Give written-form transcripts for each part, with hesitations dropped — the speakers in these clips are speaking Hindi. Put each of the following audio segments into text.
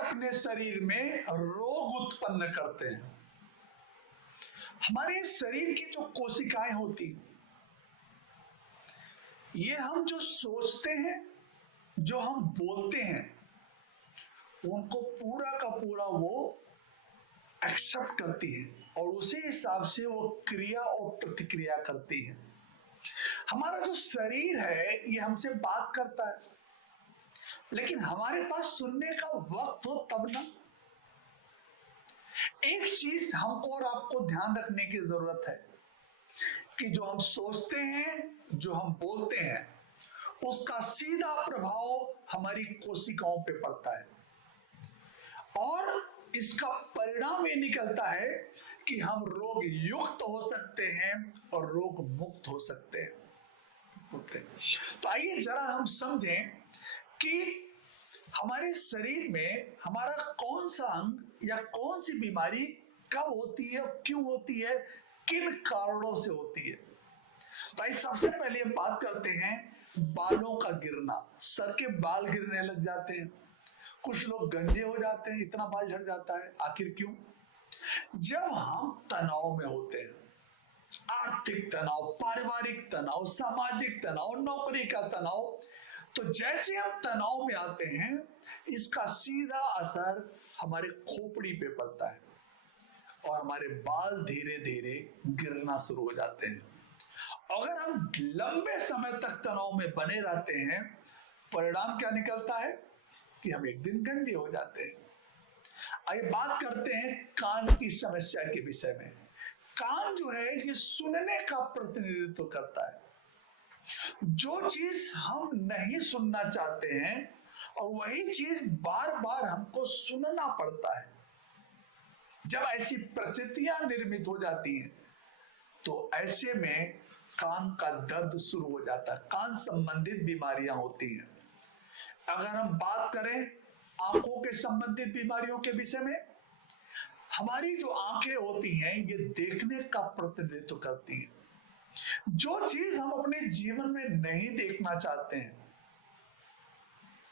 अपने शरीर में रोग उत्पन्न करते हैं। हमारे शरीर की जो कोशिकाएं होती, ये हम जो सोचते हैं, जो हम बोलते हैं, उनको पूरा का पूरा वो एक्सेप्ट करती है और उसी हिसाब से वो क्रिया और प्रतिक्रिया करती है। हमारा जो शरीर है ये हमसे बात करता है, लेकिन हमारे पास सुनने का वक्त हो तब ना। एक चीज हमको और आपको ध्यान रखने की जरूरत है कि जो हम सोचते हैं, जो हम बोलते हैं, उसका सीधा प्रभाव हमारी कोशिकाओं पे पड़ता है और इसका परिणाम ये निकलता है कि हम रोग युक्त हो सकते हैं और रोग मुक्त हो सकते हैं। तो आइए जरा हम समझें कि हमारे शरीर में हमारा कौन सा अंग या कौन सी बीमारी कब होती है, क्यों होती है, किन कारणों से होती है। तो आइए सबसे पहले हम बात करते हैं बालों का गिरना। सर के बाल गिरने लग जाते हैं, कुछ लोग गंजे हो जाते हैं, इतना बाल झड़ जाता है। आखिर क्यों? जब हम तनाव में होते हैं, आर्थिक तनाव, पारिवारिक तनाव, सामाजिक तनाव, नौकरी का तनाव, तो जैसे हम तनाव में आते हैं, इसका सीधा असर हमारे खोपड़ी पे पड़ता है और हमारे बाल धीरे धीरे गिरना शुरू हो जाते हैं। अगर हम लंबे समय तक तनाव में बने रहते हैं, परिणाम क्या निकलता है कि हम एक दिन गंजे हो जाते हैं। आइए बात करते हैं कान की समस्या के विषय में। कान जो है ये सुनने का प्रतिनिधित्व करता है। जो चीज हम नहीं सुनना चाहते हैं और वही चीज बार बार हमको सुनना पड़ता है, जब ऐसी परिस्थितियां निर्मित हो जाती हैं तो ऐसे में कान का दर्द शुरू हो जाता है। कान संबंधित बीमारियां होती हैं। अगर हम बात करें आंखों के संबंधित बीमारियों के विषय में, हमारी जो आंखें होती हैं ये देखने का प्रतिनिधित्व करती हैं। जो चीज हम अपने जीवन में नहीं देखना चाहते हैं,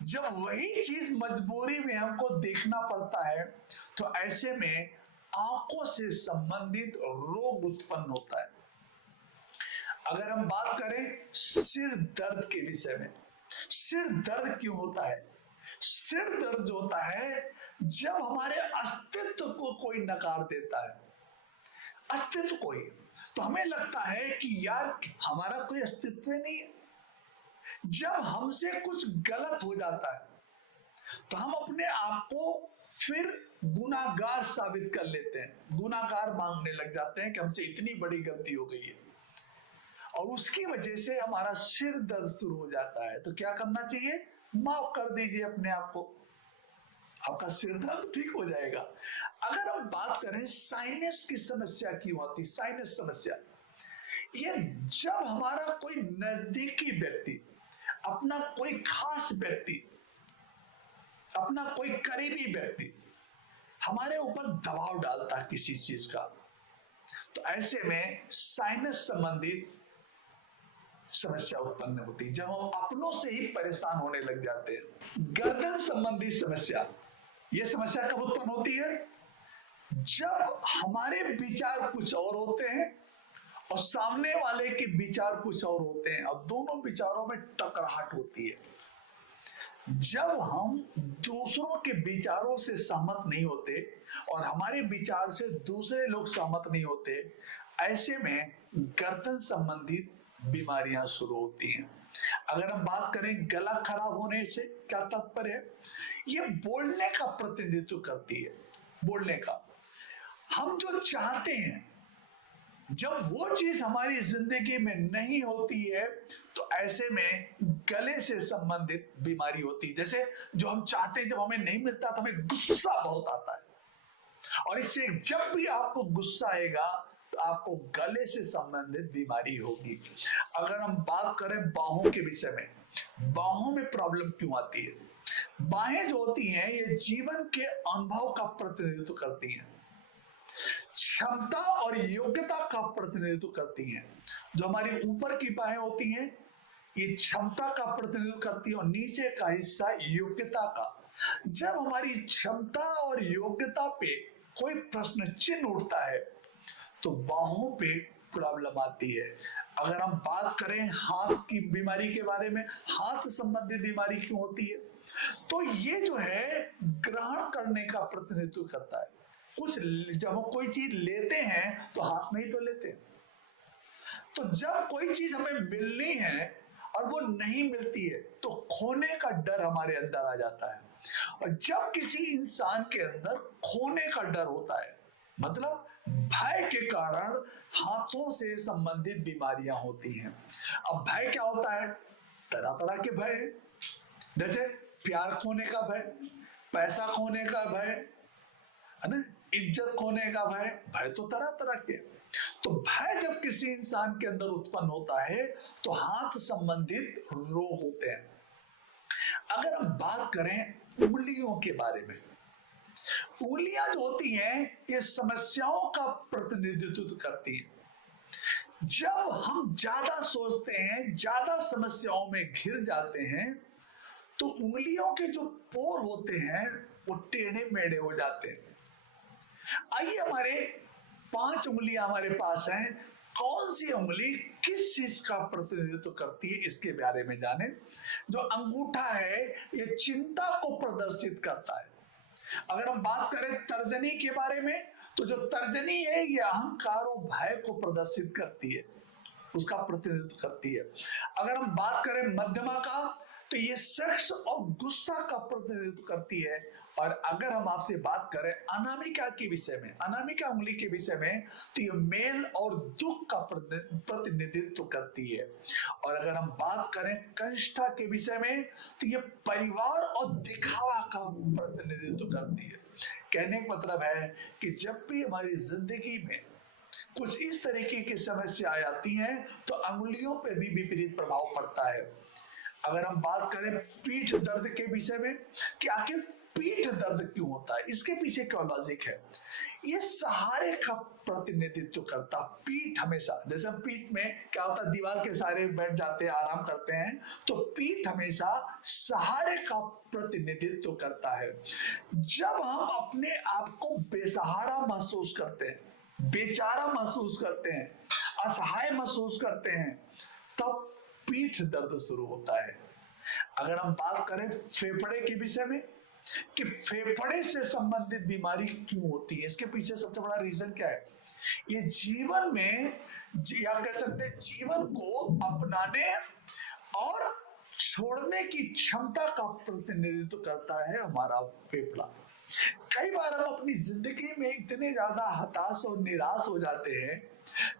जब वही चीज मजबूरी में हमको देखना पड़ता है तो ऐसे में आंखों से संबंधित रोग उत्पन्न होता है। अगर हम बात करें सिर दर्द के विषय में, सिर दर्द क्यों होता है? सिर दर्द जो होता है जब हमारे अस्तित्व को कोई नकार देता है, अस्तित्व कोई, तो हमें लगता है कि यार हमारा कोई अस्तित्व नहीं है। जब हमसे कुछ गलत हो जाता है तो हम अपने आप को फिर गुनाहगार साबित कर लेते हैं, गुनाहगार मांगने लग जाते हैं कि हमसे इतनी बड़ी गलती हो गई है और उसकी वजह से हमारा सिर दर्द शुरू हो जाता है। तो क्या करना चाहिए? माफ कर दीजिए अपने आप को, आपका सिर दर्द ठीक हो जाएगा। अगर हम बात करें साइनस की समस्या की होती, साइनस समस्या, ये जब हमारा कोई नजदीकी व्यक्ति, अपना कोई खास व्यक्ति, अपना कोई करीबी व्यक्ति हमारे ऊपर दबाव डालता है किसी चीज का, तो ऐसे में साइनस संबंधित समस्या उत्पन्न होती है, जब हम अपनों से ही परेशान होने लग जाते हैं। गर्दन संबंधी समस्या, यह समस्या कब उत्पन्न होती है? जब हमारे विचार कुछ और होते हैं और सामने वाले के विचार कुछ और होते हैं और दोनों विचारों में टकराहट होती है। जब हम दूसरों के विचारों से सहमत नहीं होते और हमारे विचार से दूसरे लोग सहमत नहीं होते, ऐसे में गर्दन संबंधित बीमारियां शुरू होती हैं। अगर हम बात करें गला खराब होने से क्या तात्पर्य है? ये बोलने का प्रतिनिधित्व करती है। बोलने का, हम जो चाहते हैं जब वो चीज हमारी जिंदगी में नहीं होती है तो ऐसे में गले से संबंधित बीमारी होती है। जैसे जो हम चाहते हैं जब हमें नहीं मिलता तो हमें गुस्सा बहुत आता है और इससे जब भी आपको गुस्सा आएगा तो आपको गले से संबंधित बीमारी होगी। अगर हम बात करें बाहों के विषय में, बाहों में प्रॉब्लम क्यों आती है? बाहें जो होती हैं ये जीवन के अनुभव का प्रतिनिधित्व करती हैं, क्षमता और योग्यता का प्रतिनिधित्व करती हैं। जो हमारी ऊपर की बाहें होती हैं ये क्षमता का प्रतिनिधित्व करती है और नीचे का हिस्सा योग्यता का, जब हमारी क्षमता और योग्यता पे कोई प्रश्न चिन्ह उठता है तो बाहों पे प्रॉब्लम आती है। अगर हम बात करें हाथ की बीमारी के बारे में, हाथ संबंधित बीमारी क्यों होती है, तो ये जो है ग्रहण करने का प्रतिनिधित्व करता है। कुछ जब हम कोई चीज लेते हैं तो हाथ में ही तो लेते हैं। तो जब कोई चीज हमें मिलनी है और वो नहीं मिलती है तो खोने का डर हमारे अंदर आ जाता है। और जब किसी इंसान के अंदर खोने का डर होता है, मतलब भय के कारण हाथों से संबंधित बीमारियां होती हैं। अब भय क्या होता है? तरह तरह के भय है, जैसे प्यार खोने का भय, पैसा खोने का भय, है ना, इज्जत खोने का भय। भय तो तरह तरह के। तो भय जब किसी इंसान के अंदर उत्पन्न होता है तो हाथ संबंधित रोग होते हैं। अगर हम बात करें उंगलियों के बारे में, उंगलियां जो होती हैं ये समस्याओं का प्रतिनिधित्व करती हैं। जब हम ज्यादा सोचते हैं, ज्यादा समस्याओं में घिर जाते हैं, तो उंगलियों के जो पोर होते हैं वो टेढ़े मेढ़े हो जाते हैं। आइए, हमारे 5 उंगलियां हमारे पास हैं, कौन सी उंगली किस चीज का प्रतिनिधित्व करती है इसके बारे में जाने। जो अंगूठा है ये चिंता को प्रदर्शित करता है। अगर हम बात करें तर्जनी के बारे में, तो जो तर्जनी है ये अहंकार और भय को प्रदर्शित करती है, उसका प्रतिनिधित्व करती है। अगर हम बात करें मध्यमा का, तो ये सेक्स और गुस्सा का प्रतिनिधित्व करती है। और अगर हम आपसे बात करें अनामिका के विषय में, अनामिका उंगली के विषय में, तो ये मेल और दुख का प्रतिनिधित्व करती है। और अगर हम बात करें कंष्ठा के विषय में, तो ये परिवार और दिखावा का प्रतिनिधित्व करती है। कहने का मतलब है कि जब भी हमारी जिंदगी में कुछ इस तरीके की समस्याएं आती हैं तो अंगुलियों पे भी विपरीत प्रभाव पड़ता है। अगर हम बात करें पीठ दर्द के विषय में कि आखिर पीठ दर्द क्यों होता है, इसके पीछे क्या लॉजिक है, ये सहारे का प्रतिनिधित्व करता। पीठ हमेशा, जैसे हम पीठ में क्या होता है, दीवार के सहारे बैठ जाते हैं, आराम करते हैं, तो पीठ हमेशा सहारे का प्रतिनिधित्व करता है। जब हम अपने आप को बेसहारा महसूस करते हैं, बेचारा महसूस करते हैं, असहाय महसूस करते हैं, तब पीठ दर्द शुरू होता है। अगर हम बात करें फेफड़े के विषय में कि फेफड़े से संबंधित बीमारी क्यों होती है, इसके पीछे सबसे बड़ा रीजन क्या है, ये जीवन में या कह सकते हैं जीवन को अपनाने और छोड़ने की क्षमता का प्रतिनिधित्व करता है हमारा फेफड़ा। कई बार हम अपनी जिंदगी में इतने ज्यादा हताश और निराश हो जाते हैं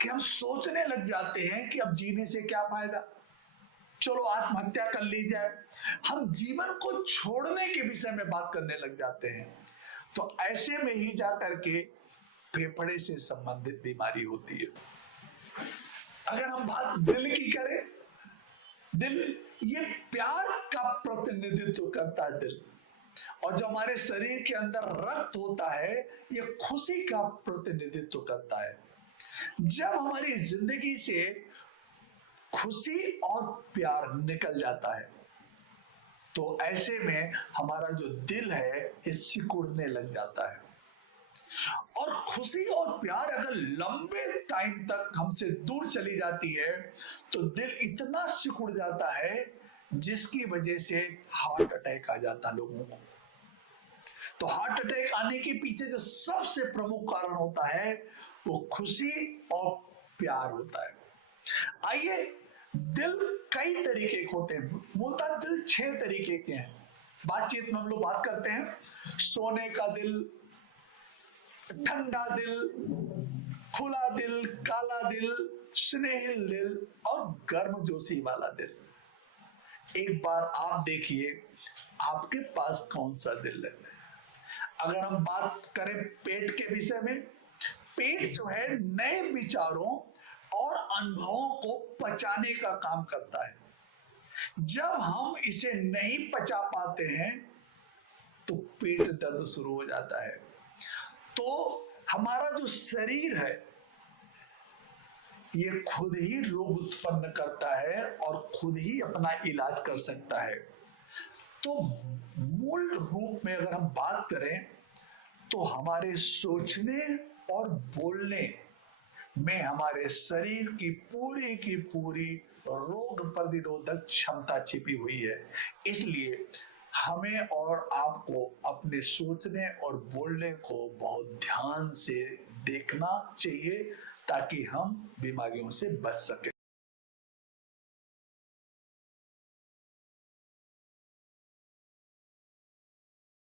कि हम सोचने लग जाते हैं कि अब जीने से क्या फायदा, चलो आत्महत्या कर ली जाए। हम जीवन को छोड़ने के विषय में बात करने लग जाते हैं। तो ऐसे में ही जाकर के फेफड़े से संबंधित बीमारी होती है। अगर हम बात दिल की करें, दिल ये प्यार का प्रतिनिधित्व करता है दिल, और जो हमारे शरीर के अंदर रक्त होता है ये खुशी का प्रतिनिधित्व करता है। जब हमारी जिंदगी से खुशी और प्यार निकल जाता है तो ऐसे में हमारा जो दिल है ये सिकुड़ने लग जाता है। और खुशी और प्यार अगर लंबे टाइम तक हमसे दूर चली जाती है तो दिल इतना सिकुड़ जाता है जिसकी वजह से हार्ट अटैक आ जाता लोगों को। तो हार्ट अटैक आने के पीछे जो सबसे प्रमुख कारण होता है वो खुशी और प्यार होता है। आइए, दिल कई तरीके के होते हैं, मूलतः दिल 6 तरीके के हैं। बातचीत में हम लोग बात करते हैं सोने का दिल, ठंडा दिल, खुला दिल, काला दिल, स्नेहिल दिल और गर्मजोशी वाला दिल। एक बार आप देखिए आपके पास कौन सा दिल है। अगर हम बात करें पेट के विषय में, पेट जो है नए विचारों और अनुभवों को पचाने का काम करता है। जब हम इसे नहीं पचा पाते हैं तो पेट दर्द शुरू हो जाता है। तो हमारा जो शरीर है ये खुद ही रोग उत्पन्न करता है और खुद ही अपना इलाज कर सकता है। तो मूल रूप रूप में अगर हम बात करें तो हमारे सोचने और बोलने में हमारे शरीर की पूरी रोग प्रतिरोधक क्षमता छिपी हुई है। इसलिए हमें और आपको अपने सोचने और बोलने को बहुत ध्यान से देखना चाहिए ताकि हम बीमारियों से बच सकें।